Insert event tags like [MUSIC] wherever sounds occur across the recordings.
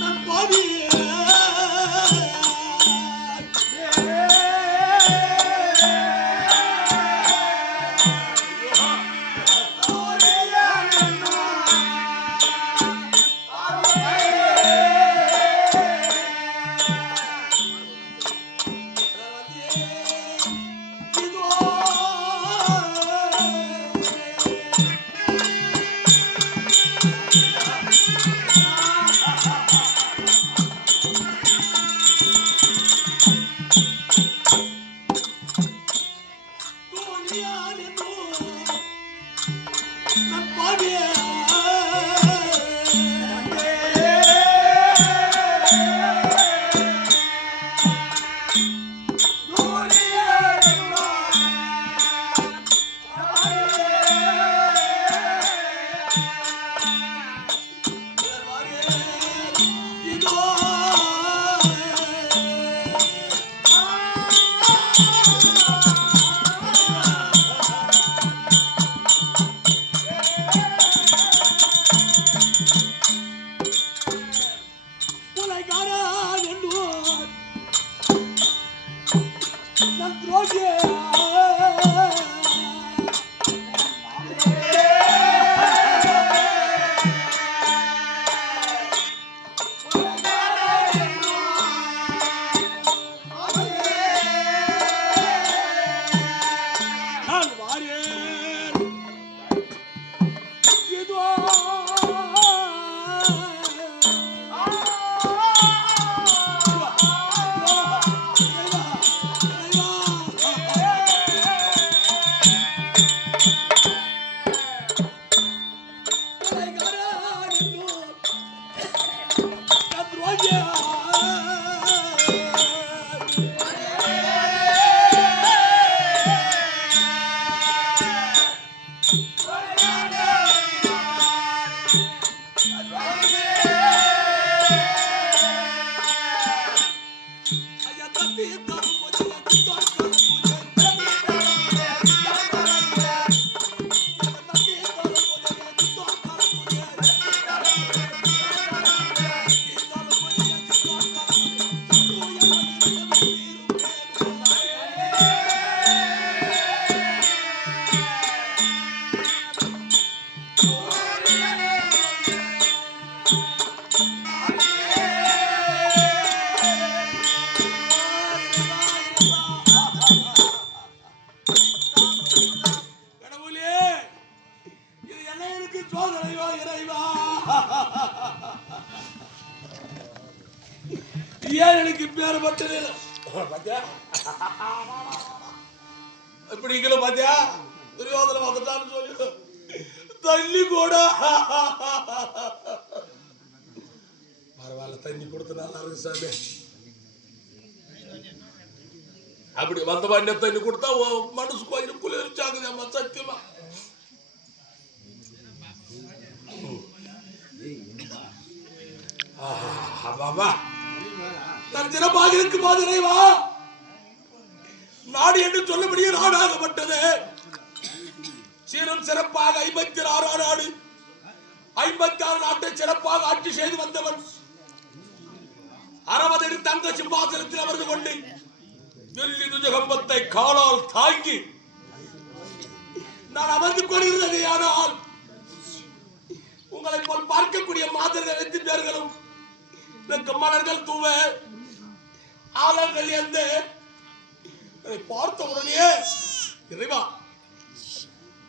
நான் பாவியே அப்படி కొడతా ఓ தண்ணி கொடுத்தா உன் மனசு கொஞ்சம் நாடு என்று சொல்லபடியே நாடாகப்பட்டது சீரும் சிறப்பாக ஐம்பத்தி ஆறாம் நாடு. ஐம்பத்தி ஆறு நாட்டை சிறப்பாக ஆட்சி செய்து வந்தவன். அறுபது தங்க சிம்மாசனத்தில் அமர்ந்து கொண்டு தில்லி துஜகம்பத்தை காலால் தாங்கி நான் அமர்ந்து கொள்கிறது ஆனால் உங்களை போல் பார்க்கக்கூடிய மாதர்கள் அனைத்து பேர்களும் வெக்க மலர்கள் தூவ ஆளர்கள் எந்த அதை பார்த்த உடனே இறைவா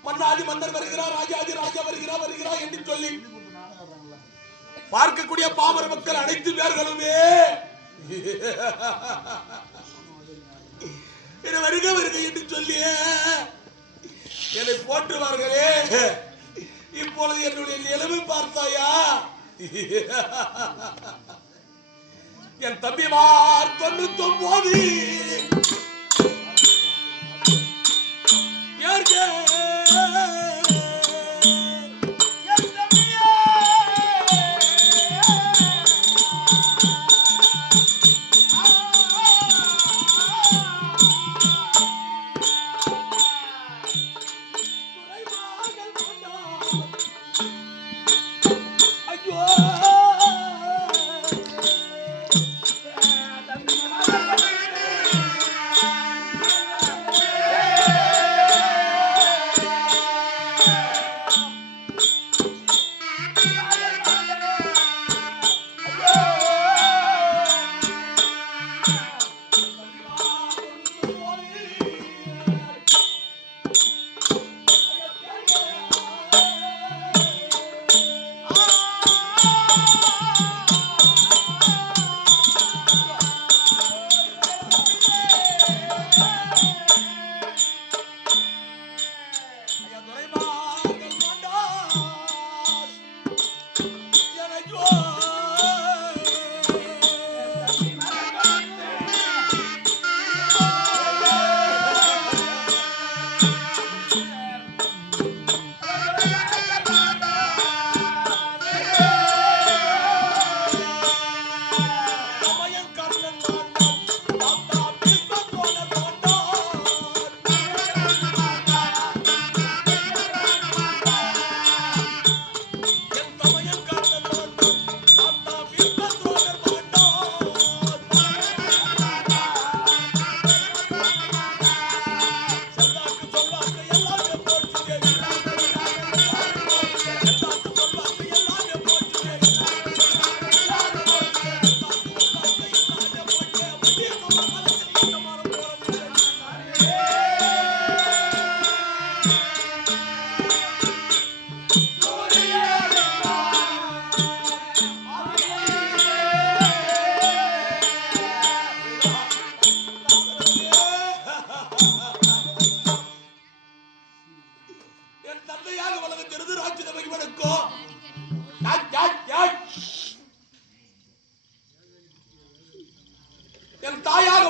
மன்னாதி மன்னர் வருகிறார் ராஜாதி ராஜா வருகிறார் வருகிறார் என்று சொல்லி பார்க்கக்கூடிய பாமர மக்கள் அனைத்து பேர்களுமே என வருக வருக என்று சொல்லியே. என்னை போற்றுவார்களே. இப்பொழுது என்னுடைய நிலைமை பார்த்தாயா? என் தம்பிமார் தொண்ணூத்தி ஒன்பது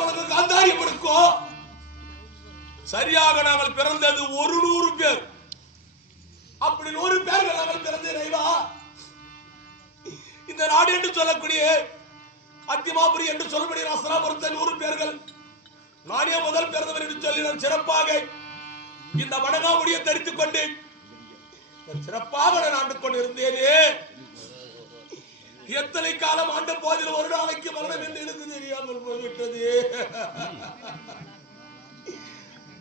தாயாக வளர்ந்த காந்தாரியம்மனுக்கோ சரியாக நாங்கள் பிறந்தது ஒரு நூறு பேர். அப்படி நூறு பேர்கள் நாங்கள் பிறந்த இறைவா இந்த நாடு என்று சொல்லக்கூடிய அத்திமாபுரி என்று சொல்லக்கூடிய ரசனாபுரத்தை நூறு பேர்கள். நானே முதல் பிறந்தவர் என்று சொல்லி நான் சிறப்பாக இந்த வடகாமுடியை தரித்துக் கொண்டு சிறப்பாக நான் ஆண்டு கொண்டிருந்தேனே எத்தனை காலம் ஆண்ட போதில் ஒரு நாளைக்கு மரணம் என்று எனக்கு தெரியாமல் போய்விட்டது.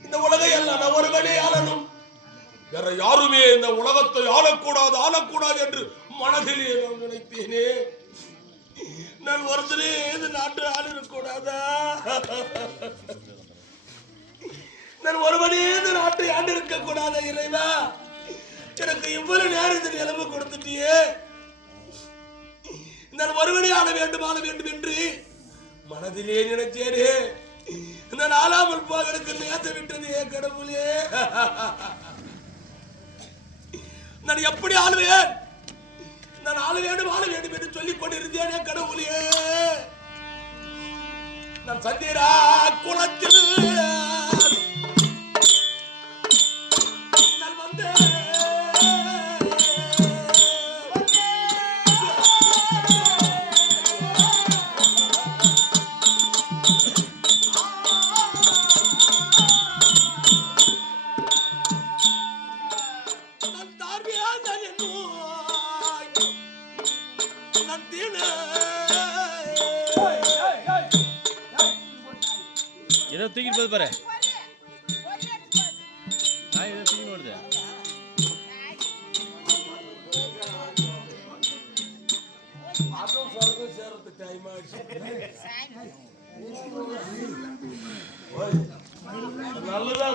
இந்த உலகை எல்லாம் நான் ஒருவனே ஆளணும். வேற யாருமே இந்த உலகத்தை ஆளக்கூடாது ஆளக்கூடாது என்று மனதிலே நான் நினைத்தேனே. நான் ஒருத்தரே இந்த நாட்டு ஆளிடக்கூடாதா நான் ஒருவனே இந்த நாட்டை ஆண்டு இருக்க கூடாத இறைவா? எனக்கு இவ்வளவு நேரத்தில் நிலைமை கொடுத்துட்டியே. நான் ஒருவனே ஆள வேண்டும் ஆட வேண்டும் என்று மனதிலே நினைச்சேனே. நான் ஆளாமல் போக எனக்கு விட்டது ஏ கடவுளே. நான் எப்படி ஆளுவேன்? நான் ஆள வேண்டும் ஆள வேண்டும் என்று சொல்லிக் கொண்டிருந்தேனே கடவுளே. நான் சந்திரா குளத்தில் ஏதோ தூக்கிட்டு போது பாரு. நான் ஏதோ தூக்கிட்டு வருது. அதுவும் நல்லதா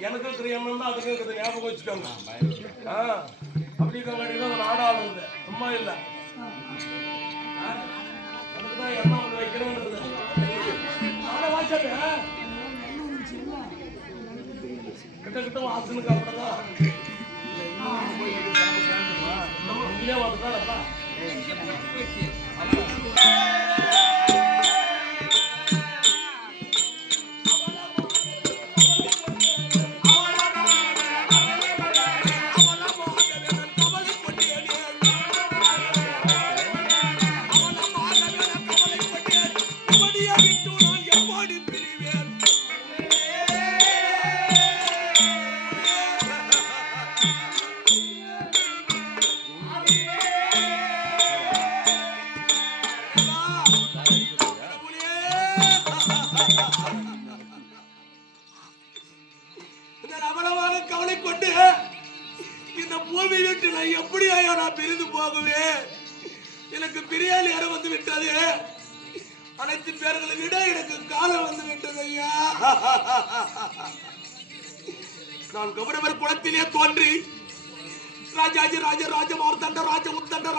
எனக்கு இருக்கிற எண்ணம் தான் அதுக்கு ஞாபகம் வச்சுக்கோங்க. ஆ, அப்படி இருக்க நாடாளுது சும்மா இல்ல ஆ, தான் எண்ணம் ஒண்ணு வைக்கணும்ன்றது நானே வாய்ச்சாங்க கிட்ட கிட்ட வாசனுக்கு அப்படிதான் நம்ம இங்கே வந்துட்டாரப்பா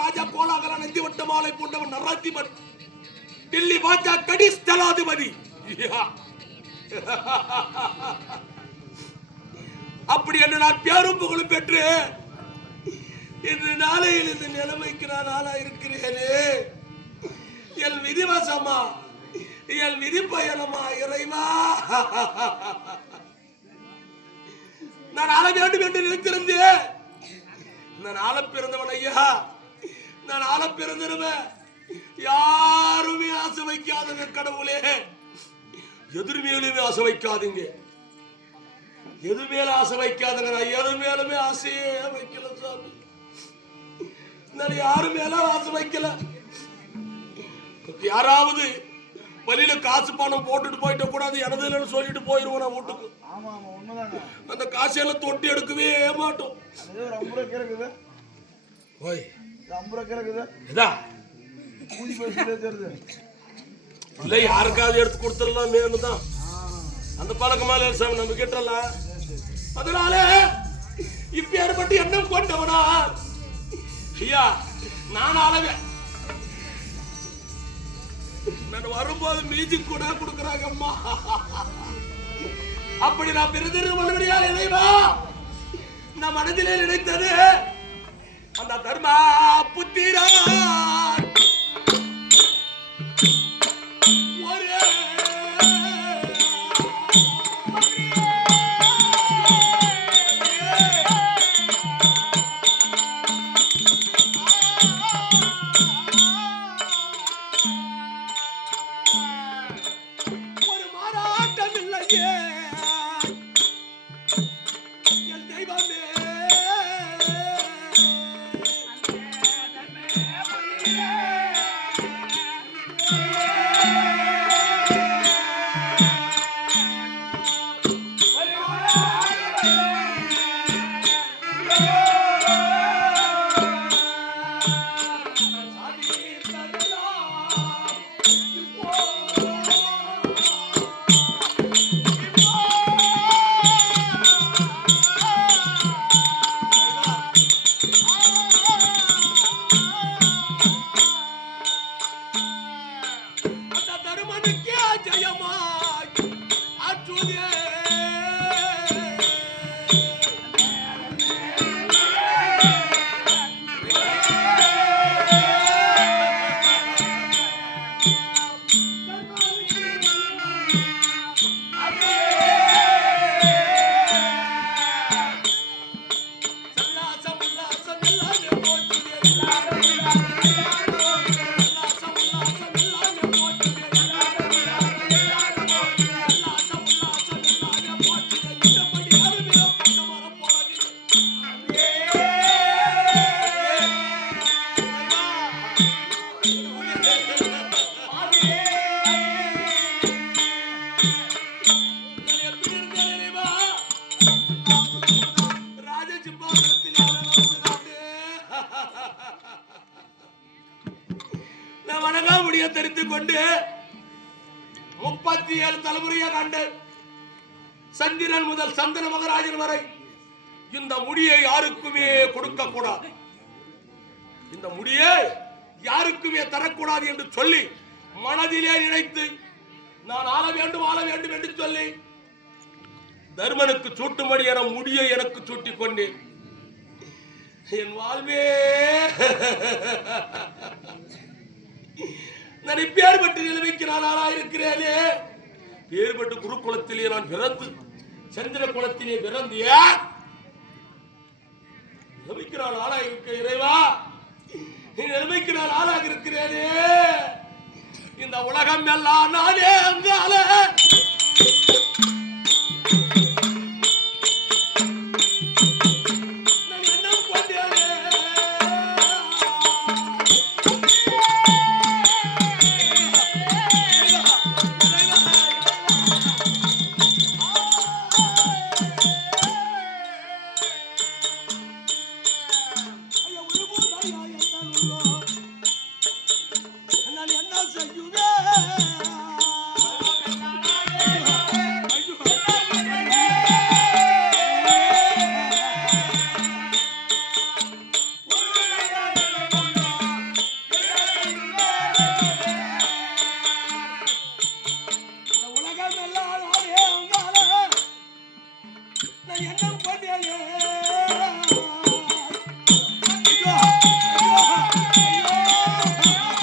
ராஜ ராஜா கோலாகல நந்திவட்ட மாலை போன்றவன் நராத்திமன் டில்லி பாஜா கடி ஸ்தலாதிபதி. அப்படி என்று நான் பேரும் புகழும் பெற்று இன்று நாளையில் இந்த நிலைமைக்கு நான் ஆளா இருக்கிறேனே என் விதிவசமா என் விதி பயணமா இறைவா. நான் ஆள வேண்டும் என்று நினைத்திருந்தேன். நான் ஆள பிறந்தவன் ஐயா. நான் ஆள பிறந்திருவேன் யாருமே ஆசை வைக்காதுங்க கடவுளே. எதிர் மேலுமே ஆசை வைக்காதீங்க. எது மேல ஆசை வைக்காதுங்க. நான் எது மேலுமே ஆசையே வைக்கல சாமி. நான் யாரு மேல ஆசை வைக்கல. யாராவது வழியில காசு பணம் போட்டுட்டு போயிட்ட கூடாது இடதுலன்னு சொல்லிட்டு போயிருவோம் நான் வீட்டுக்கு. அந்த காசையெல்லாம் தொட்டி எடுக்கவே மாட்டோம். ஓய். இது? இல்ல யாருக்காவது எடுத்து கொடுத்துடலாமேனு தான். அந்த பழக்கமா இல்ல சாமி? நம்ம கிட்டல அதனால இப்ப ஏற்பட்டு எண்ணம் கொண்டவனா? ஐயா நான் அளவே நான் வரும்போது மியூசிக் கூட கொடுக்குறாங்க அம்மா. அப்படி நான் பெருதிரு மனுமணியால் இணைவா நான் மனதிலே நினைத்தது அந்த தர்மா புத்திரா. ஒரே. வணங்க முடிய தெரிந்து கொண்டு முப்பத்தி ஏழு தலைமுறையாக ஆண்டு சந்திரன் முதல் சந்திர மகராஜன் வரை இந்த முடியை யாருக்குமே கொடுக்க கூடாது இந்த முடியை யாருக்குமே தரக்கூடாது என்று சொல்லி மனதிலே நினைத்து நான் ஆள வேண்டும் ஆள வேண்டும் என்று சொல்லி தர்மனுக்கு சூட்டும்படி என முடியை எனக்கு சூட்டிக் கொண்டேன். என் வாழ்வே [LAUGHS] நான் இப்பேற்பட்ட நிலைமைக்கு நான் ஆளாயிருக்கிறேனே. பேர்பட்டு குருகுலத்திலே நான் பிறந்து சந்திர குலத்திலே பிறந்து ஏன்? நிலைமைக்கு நான் ஆளாக இருக்க இறைவா? நீ நிலைமைக்கு நான் ஆளாக இருக்கிறேனே இந்த உலகம் எல்லாம் நானே அங்கால Thank you.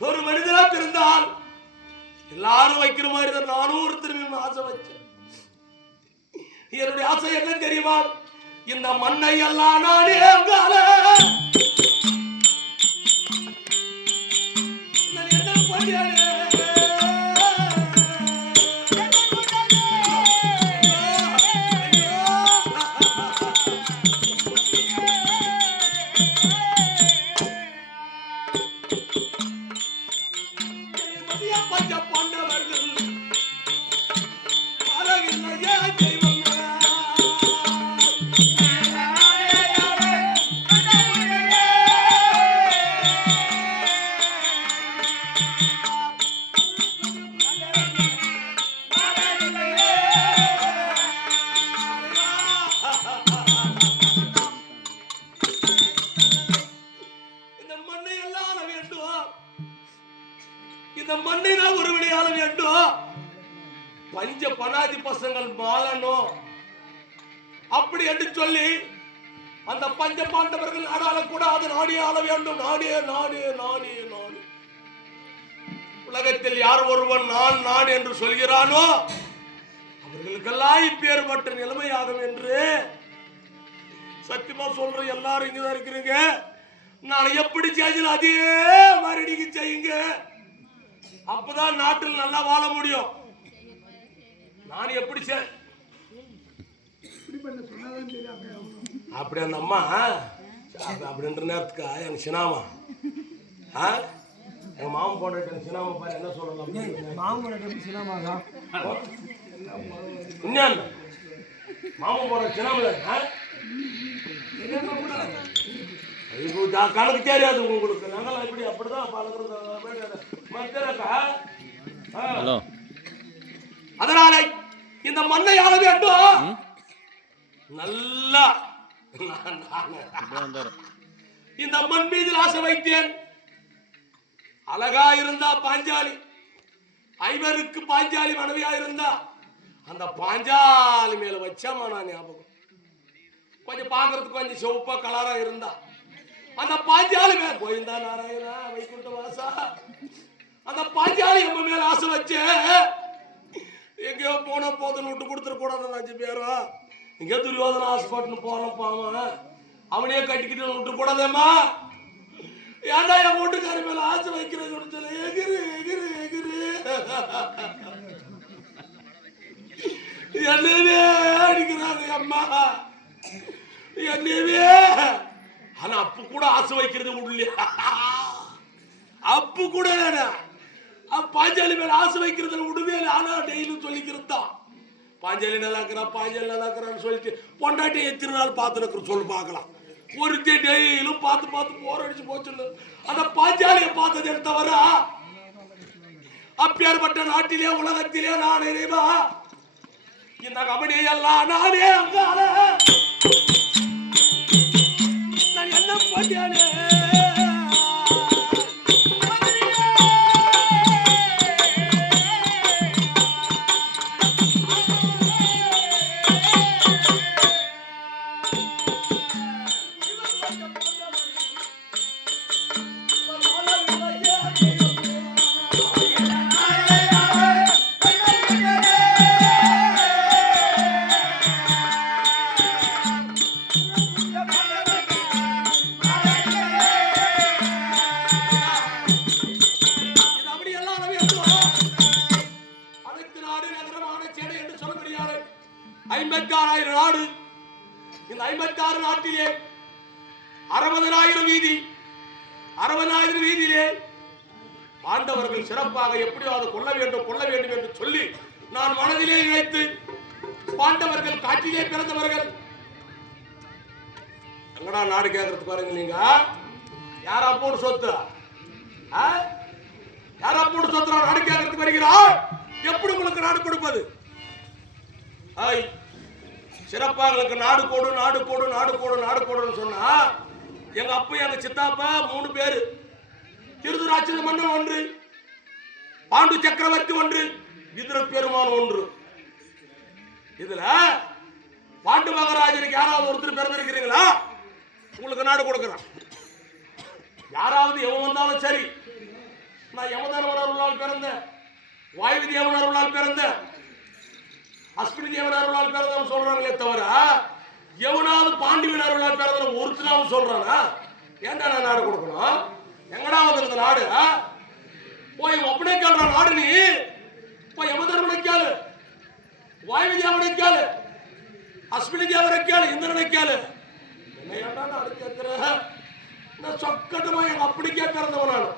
ஒரு மனிதனா பிறந்தால் எல்லாரும் வைக்கிற மாதிரி தான் நானும் ஒருத்தர் ஆசை வச்சேன். என்னுடைய ஆசை என்ன தெரியுமா? இந்த மண்ணை எல்லாம் நானே பஞ்ச பனாதி பசங்கள் மாறணும் அப்படி என்று சொல்லி அந்த பஞ்ச பாண்டவர்கள் ஆடாலும் கூட அது நாடியே ஆள வேண்டும் நாடியே நாடியே நாடியே நாடு உலகத்தில் யார் ஒருவன் நான் நான் என்று சொல்கிறானோ அவர்களுக்கெல்லாம் இப்பேற்பட்ட நிலைமையாகும் என்று சத்தியமா சொல்ற எல்லாரும் இங்கதான் இருக்கிறீங்க. நான் எப்படி செய்யல அதே மாதிரி நீங்க செய்யுங்க. அப்பதான் நாட்டில் நல்லா வாழ முடியும். நான் எப்படி செ அப்படி அந்த அம்மா அப்ப- அப்படின்ற நேரத்துக்கு எனக்கு சினாமா? ஆ? எங்க மாமன் போன்ற சினாமா பாரு என்ன சொல்லலாம் உண்மையான மாமன் போற சினாமல நான் கணக்கு தெரியாது உங்களுக்கு. நாங்களாம் இப்படி அப்படிதான் பழகிறது ஹலோ. அதனால இந்த மண்ணை ஆள வேண்டும் நல்லா. இந்த மண் மீது ஆசை வைத்தேன். அழகா இருந்தா பாஞ்சாலி. ஐவருக்கு பாஞ்சாலி மனைவியா இருந்தா அந்த பாஞ்சாலி மேல வச்சாமா நான் ஞாபகம். கொஞ்சம் பார்க்கறதுக்கு கொஞ்சம் சிவப்பா கலரா இருந்தா. அந்த பாஞ்சாலி மேல கோவிந்தா நாராயணா வைகுண்ட வாசா. அந்த பாஞ்சாலி நம்ம மேல ஆசை வச்சே? எங்கேயோ போன போதுன்னு விட்டு கொடுத்துட அஞ்சு பேரும் இங்கே துரியோதன ஹாஸ்பிட்டல் போனோம் பாவன் அவனையே கட்டிக்கிட்டு விட்டு கூடாதேம்மா ஏன்டா என் வீட்டுக்காரி மேலே ஆசை வைக்கிறது சொல்ல. எகிரு எகிரு எகிரு. என்னவே அடிக்கிறாரு அம்மா. என்னவே ஆனா அப்ப கூட ஆசை வைக்கிறது விடலையா அப்பு கூட வேணாம். பாஞ்சாலி மேல ஆசை வைக்கிறதுல விடுவே இல்லை. ஆனா டெய்லியும் சொல்லிக்கிறது? தான் பாஞ்சாலி நல்லா இருக்கிறா பாஞ்சாலி நல்லா இருக்கிறான்னு சொல்லிட்டு பொண்டாட்டி எத்தனை நாள் பார்த்துருக்குற சொல்லு பார்க்கலாம். ஒருத்தே டெய்லியும் பார்த்து பார்த்து போர் அடிச்சு போச்சு அந்த பாஞ்சாலியை பார்த்ததை தவிர அப்பேற்பட்ட நாட்டிலே உலகத்திலே நான் இறைவா? இந்த கபடி எல்லாம் நானே அங்கால நான் என்ன பண்ணியானே எங்கடா நாடு கேட்கறது பாருங்க நீங்க? யாரா போடு சொத்து? ஆ? யாரா போடு சொத்து? நாடு கேட்கறதுக்கு வருகிறா எப்படி உங்களுக்கு நாடு கொடுப்பது? ஆய் சிறப்பா எங்களுக்கு நாடு போடு நாடு போடு நாடு போடு நாடு போடுன்னு சொன்னா எங்க அப்பா எங்க சித்தாப்பா மூணு பேரு. திருதுராட்சத மன்னன் ஒன்று பாண்டு சக்கரவர்த்தி ஒன்று விதுர பெருமான் ஒன்று. இதுல பாண்டு மகாராஜனுக்கு யாராவது ஒருத்தர் பிறந்திருக்கிறீங்களா? உங்களுக்கு நாடு கொடுக்குறான். யாராவது எவன் வந்தாலும் சரி நான் யமதர்மன் அருளால் பிறந்தேன் வாயு தேவன் அருளால் பிறந்தேன் அஸ்வினி தேவனர் அருளால் பிறந்தவன் சொல்றாங்களே தவிர எவனாவது பாண்டிவன் அருளால் பிறந்த ஒருத்தனாவும் சொல்றானா? ஏன்டா நான் நாடு கொடுக்கணும்? எங்கடா வந்து நாடு? போய் அப்படியே கேள்ற நாடு நீ போய் யமதர்மனை கேளு வாயுவி தேவனை கேளு அஸ்வினி தேவனை கேளு இந்திரனை கேளு என்ன ஏன்டா நாடு கேட்கிற நான் சொக்கட்டமா எங்க அப்படிக்கே பிறந்தவன் நான்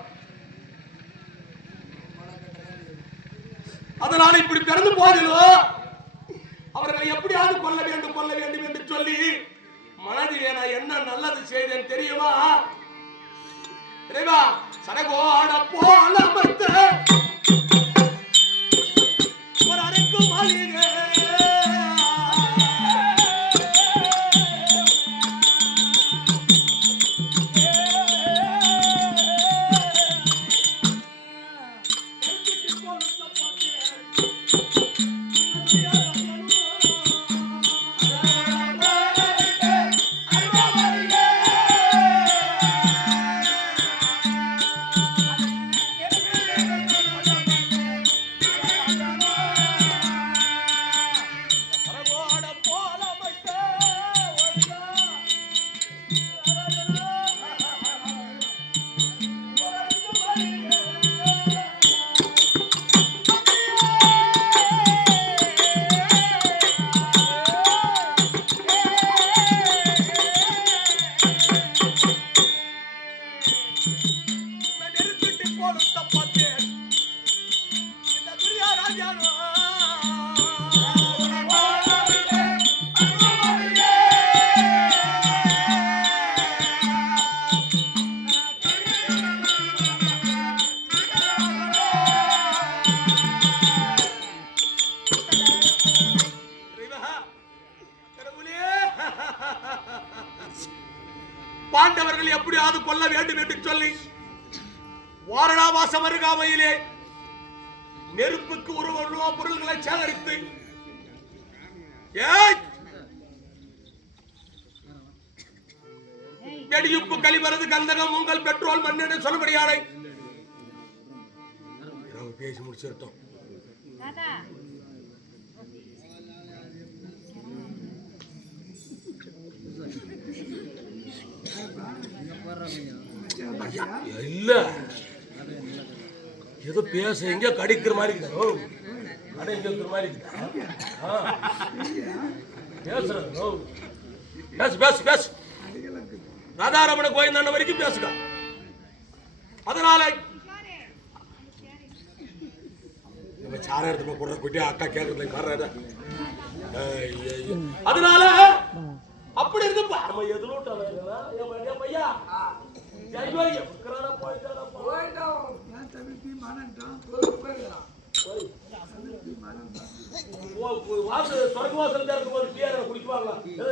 கடந்து இப்படி அவர்களை எப்படியாவது கொல்ல வேண்டும் கொல்ல வேண்டும் என்று சொல்லி மனதிலே நான் என்ன நல்லது செய்தேன் தெரியுமா? இறைவா சடகோட போல வாரணாவாசம் அருகாமையிலே நெருப்புக்கு உருவ உருவ பொருள்களை சேகரித்து! வெடியுப்பு கழிவரது கந்தகம் உங்கள் பெட்ரோல் மண்ணெண்ணு சொல்லுபடியானை பேசி முடிச்சிருட்டோம் இல்ல. ஏதோ பேச எங்கேயோ கடிக்கிற மாதிரி இருக்குதா? ஓ கடை எங்க இருக்கிற மாதிரி இருக்குதா? ஆ. பேசுறது ஓ. பேசு பேசு பேசு ராதாரமண கோயந்தாண்ட வரைக்கும் பேசுக அதனால நம்ம சார இடத்துல போடுற குட்டியா அக்கா கேட்கறதுல காரணம் அதனால அப்படி இருந்து நம்ம எதுலும் பையா ஐயோ எவ்வளோ போயிட்டாரப்பா ஓ-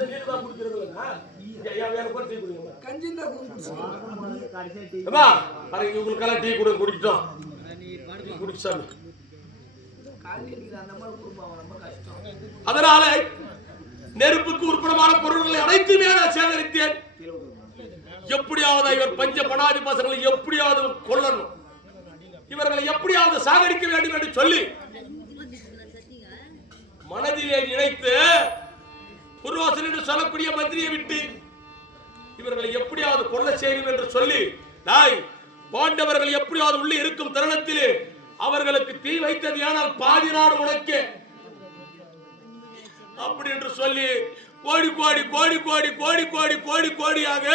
டீ தான் குடிக்கிறது கூட இவங்களுக்கெல்லாம் டீ குடிச்சிட்டோம் குடிச்சாமி அதனால நெருப்புக்கு உட்படமான பொருள்களை அனைத்துமே நான் சேகரித்தேன். எப்படியாவது இவர் பஞ்ச பணாதி பசங்களை எப்படியாவது கொல்லணும். இவர்களை எப்படியாவது சாகரிக்க வேண்டும் என்று சொல்லி மனதிலே நினைத்து புரோசன் என்று சொல்லக்கூடிய மந்திரியை விட்டு இவர்களை எப்படியாவது கொள்ள செய்யும் என்று சொல்லி நாய் பாண்டவர்கள் எப்படியாவது உள்ளே இருக்கும் தருணத்திலே அவர்களுக்கு தீ வைத்தது ஆனால் பாதி நாடு உனக்கு. அப்படி என்று சொல்லி கோடி கோடி கோடி கோடி கோடி கோடி கோடி கோடியாக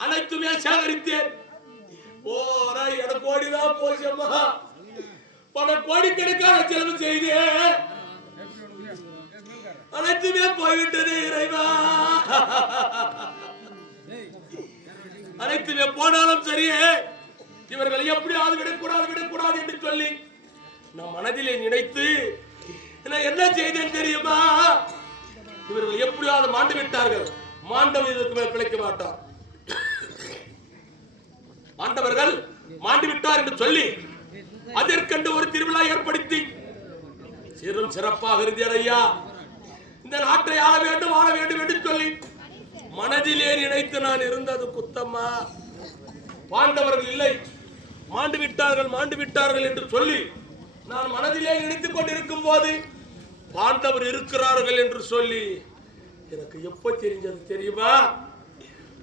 அனைத்துமே சேகரித்தேன். போரா என கோடிதான் போச்சம்மா பல கோடிக்கணக்கான செலவு செய்து. அனைத்துமே போய்விட்டது இறைவா. அனைத்துமே போனாலும் சரியே இவர்கள் எப்படியாவது விடக்கூடாது விடக்கூடாது என்று சொல்லி நம் மனதிலே நினைத்து நான் என்ன செய்தேன் தெரியுமா? இவர்கள் எப்படியாவது மாண்டு விட்டார்கள். மாண்டவன் இதற்கு மேல் பிழைக்க மாட்டான். ஆண்டவர்கள் மாண்டு விட்டார் என்று சொல்லி அதற்கென்று ஒரு திருவிழா ஏற்படுத்தி சிறும் சிறப்பாக இருந்தார் ஐயா இந்த நாட்டை ஆள வேண்டும் ஆள வேண்டும் என்று சொல்லி மனதிலே நினைத்து நான் இருந்தது குத்தம்மா. பாண்டவர்கள் இல்லை மாண்டு விட்டார்கள் மாண்டு விட்டார்கள் என்று சொல்லி நான் மனதிலே நினைத்துக் கொண்டிருக்கும் போது பாண்டவர் இருக்கிறார்கள் என்று சொல்லி எனக்கு எப்ப தெரிஞ்சது தெரியுமா?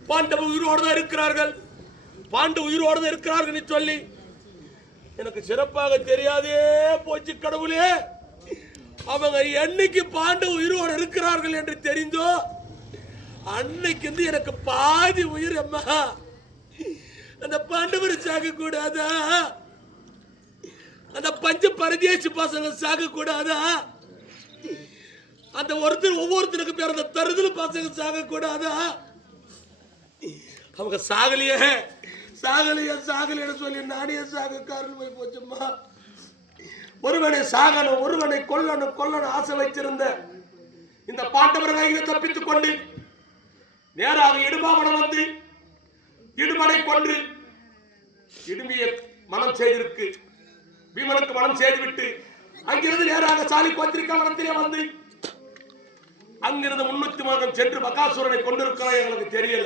பாண்டவர் உயிரோடு தான் இருக்கிறார்கள். பாண்டு உயிரோடு இருக்கிறார்கள் சொல்லி. எனக்கு சிறப்பாக தெரியாதே போச்சு கடவுளே. அவங்க என்னைக்கு பாண்டு உயிரோடு இருக்கிறார்கள் என்று தெரிந்தோ அன்னைக்கு வந்து எனக்கு பாதி உயிர் அம்மா. அந்த பாண்டவர் சாக கூடாதா அந்த பஞ்ச பரதேசி பசங்க சாக கூடாதா அந்த ஒருத்தர் ஒவ்வொருத்தருக்கு பிறந்த தருதல் பசங்க சாக கூடாதா அவங்க சாகலையே. சாகலையா சாகலைன்னு சொல்லி நானே சாக காரில் போய் போச்சும்மா. ஒருவனை சாகணும் ஒருவனை கொல்லணும் கொல்லணும் ஆசை வைத்திருந்த இந்த பாண்டவர் கையில தப்பித்துக் கொண்டு நேராக இடுமாவனம் வந்து இடுமனை கொன்று இடுமிய மனம் செய்திருக்கு. பீமனுக்கு மனம் செய்துவிட்டு அங்கிருந்து நேராக சாலி கோத்திரிக்கா மனத்திலே வந்து அங்கிருந்து முன்னூத்தி மகன் சென்று பகாசுரனை கொண்டிருக்கிறான் எங்களுக்கு தெரியல.